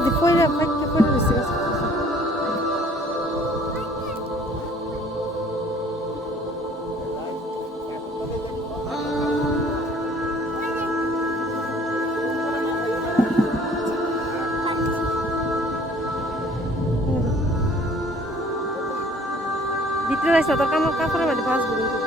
Depois vai que depois ele se gasta. ভিতরে যাইছ তোর কাপড়ের মধ্যে ভাসবো কিন্তু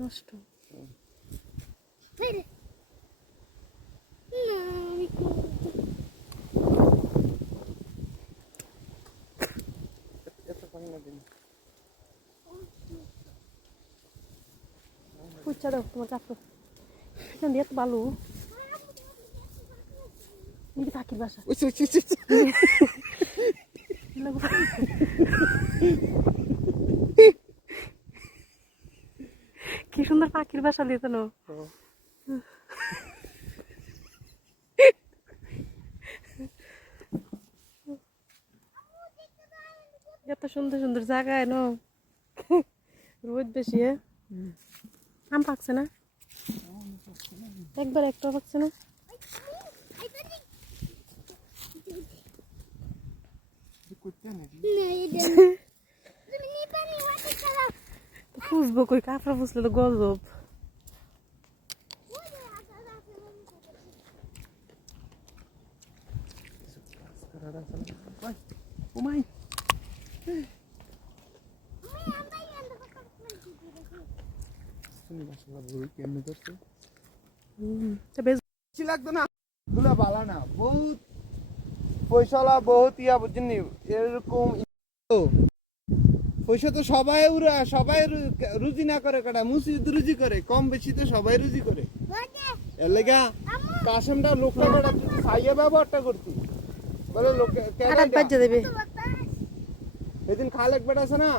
নষ্ট পুচ্ছা দাও তোমার চাপড়ো এখান দিয়ে তো বালু নিবি থাকির বাসা কি সুন্দর পাখির বাসা দিত না এত সুন্দর সুন্দর জায়গায় ন রোদ বেশি আম পাকছে না একবার একটা পাকছে না ফুসবো কই কাপড় ফুসলে তো গজব লাগতো না গুলা ভালো না বহুত পয়সাওয়ালা বহুত ইয়া বুঝছেন এরকম পয়সা তো সবাই সবাই রুজি না করে কাটা মুসিদ রুজি করে কম বেশি তো সবাই রুজি করে এর লেগা কাশেমটা লোকটা কাটা সাইয়া ব্যবহারটা করতি বলে লোকে দেবে সেদিন খালেক বেটা আছে না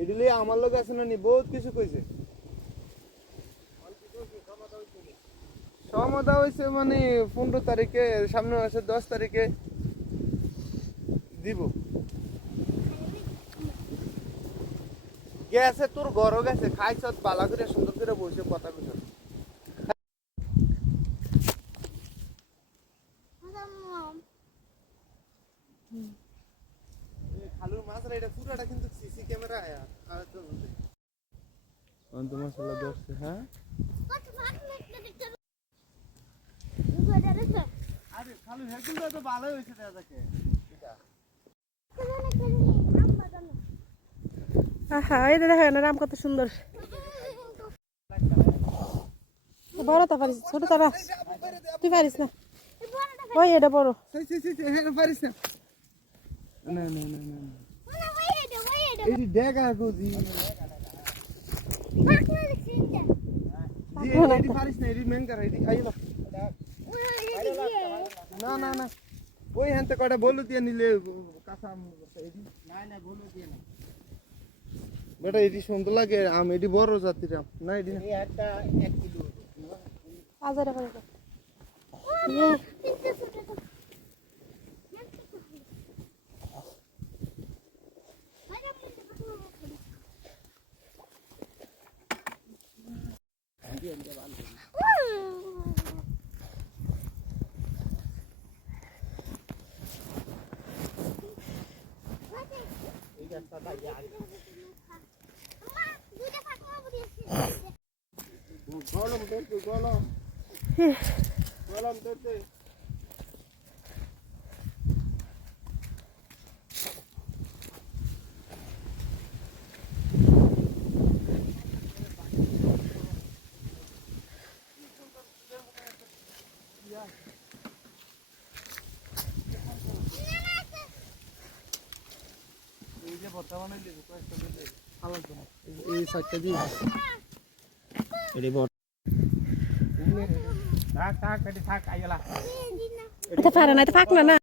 এদিলে আমার লোক আছে না নি বহুত কিছু কইছে সমদা হয়েছে মানে 15 তারিখে সামনে মাসের 10 তারিখে দিব গেছে তোর ঘরও গেছে খাইছ বালা করে সুন্দর করে বসে কথা কইছ খালুর মাছ রে এটা পুরাটা কিন্তু সিসি ক্যামেরা আয়া আর তো অন্ত মশলা দছে হ্যাঁ আরে খালু হেগুলো তো ভালো হইছে দাদাকে এটা আহা এই দেখো না রাম কত সুন্দর বড় তো পারিস ছোট তারা তুই পারিস না ওই এটা বড় হ্যাঁ পারিস না না না না না এই দেখা গুজি এই পারিস না এই মেন কর এই আইলো না না না ওই হাতে কটা বলু দিয়ে নিলে কাঁচা আম না না বলু দিয়ে না বেটা এটি সুন্দর লাগে আম এটি বড় জাতির আম না এটি না একটা 1 কিলো আজার করে Golem tu golem. Golem tu. এই যে বর্তমানে এই সাইডটা দিয়ে এটি বড় থাক থাক এটি থাক আইলা এটা পারে না এটা পাক না না